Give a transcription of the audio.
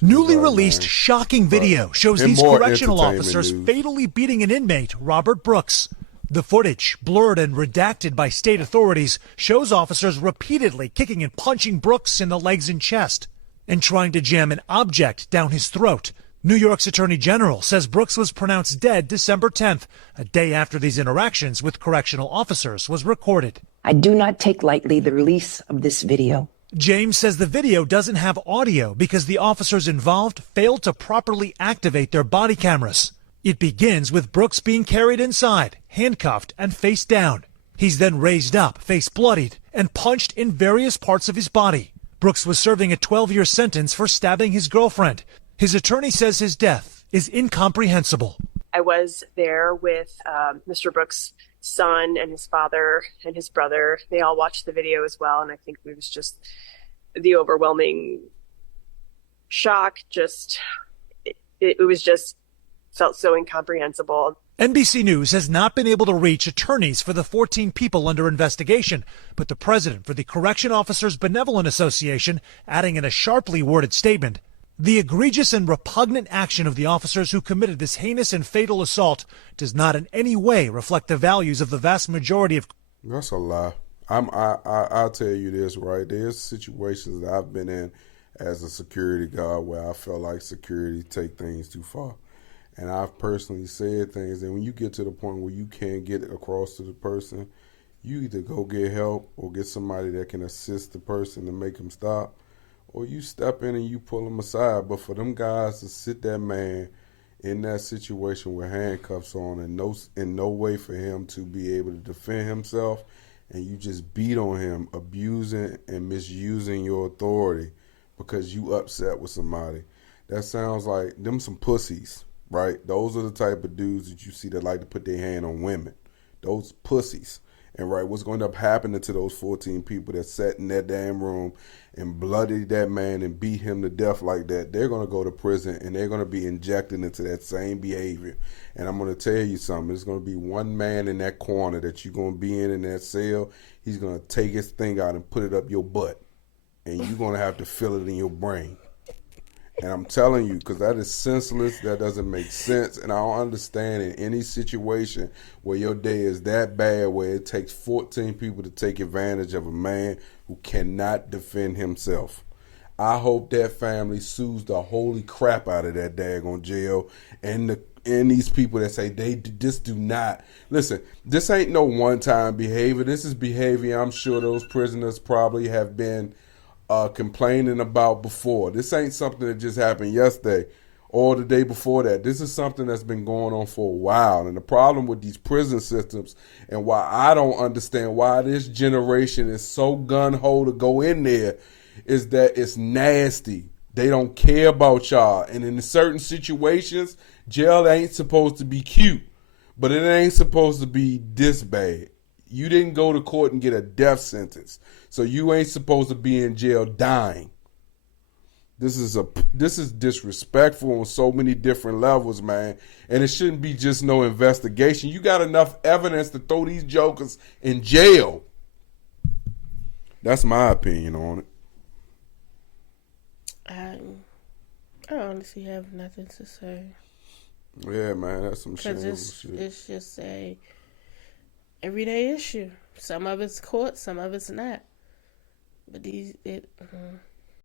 Newly released shocking video shows these correctional officers news. fatally beating an inmate, Robert Brooks. The footage, blurred and redacted by state authorities, shows officers repeatedly kicking and punching Brooks in the legs and chest and trying to jam an object down his throat. New York's Attorney General says Brooks was pronounced dead December 10th, a day after these interactions with correctional officers was recorded. I do not take lightly the release of this video. James says the video doesn't have audio because the officers involved failed to properly activate their body cameras. It begins with Brooks being carried inside, handcuffed and face down. He's then raised up, face bloodied, and punched in various parts of his body. Brooks was serving a 12-year sentence for stabbing his girlfriend. His attorney says his death is incomprehensible. I was there with Mr. Brooks' son and his father and his brother. They all watched the video as well, and I think it was just the overwhelming shock. It was just felt so incomprehensible. NBC News has not been able to reach attorneys for the 14 people under investigation, but the president for the Correction Officers Benevolent Association, adding in a sharply worded statement, the egregious and repugnant action of the officers who committed this heinous and fatal assault does not in any way reflect the values of the vast majority of... That's a lie. I'll tell you this, right? There's situations that I've been in as a security guard where I felt like security take things too far. And I've personally said things, and when you get to the point where you can't get it across to the person, you either go get help or get somebody that can assist the person to make them stop, or you step in and you pull them aside. But for them guys to sit that man in that situation with handcuffs on and in no way for him to be able to defend himself, and you just beat on him, abusing and misusing your authority because you upset with somebody, that sounds like them some pussies, right? Those are the type of dudes that you see that like to put their hand on women. Those pussies. And right, what's going to end up happening to those 14 people that sat in that damn room and bloodied that man and beat him to death like that, they're going to go to prison and they're going to be injected into that same behavior. And I'm going to tell you something. There's going to be one man in that corner that you're going to be in that cell. He's going to take his thing out and put it up your butt. And you're going to have to feel it in your brain. And I'm telling you, because that is senseless, that doesn't make sense, and I don't understand in any situation where your day is that bad where it takes 14 people to take advantage of a man who cannot defend himself. I hope that family sues the holy crap out of that daggone jail and these people that say they just do not. Listen, this ain't no one-time behavior. This is behavior I'm sure those prisoners probably have been complaining about before. This ain't something that just happened yesterday or the day before that. This is something that's been going on for a while. And the problem with these prison systems and why I don't understand why this generation is so gun-ho to go in there is that it's nasty. They don't care about y'all. And in certain situations, jail ain't supposed to be cute, but it ain't supposed to be this bad. You didn't go to court and get a death sentence, so you ain't supposed to be in jail dying. This is disrespectful on so many different levels, man. And it shouldn't be just no investigation. You got enough evidence to throw these jokers in jail. That's my opinion on it. I honestly have nothing to say. Yeah, man, that's some shit. Because it's just a everyday issue. Some of it's court, some of it's not. But